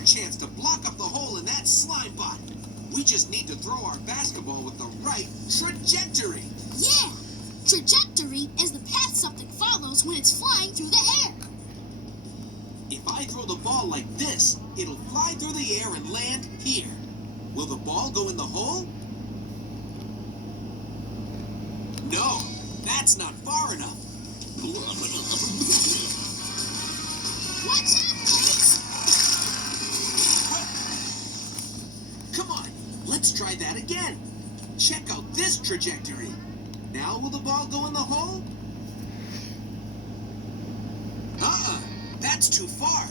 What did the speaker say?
our chance to block up the hole in that slime bot. We just need to throw our basketball with the right trajectory. Yeah! Trajectory is the path something follows when it's flying through the air. If I throw the ball like this, it'll fly through the air and land here. Will the ball go in the hole? No, that's not far enough. Watch out, Max! Come on, let's try that again. Check out this trajectory. Now will the ball go in the hole? That's too far.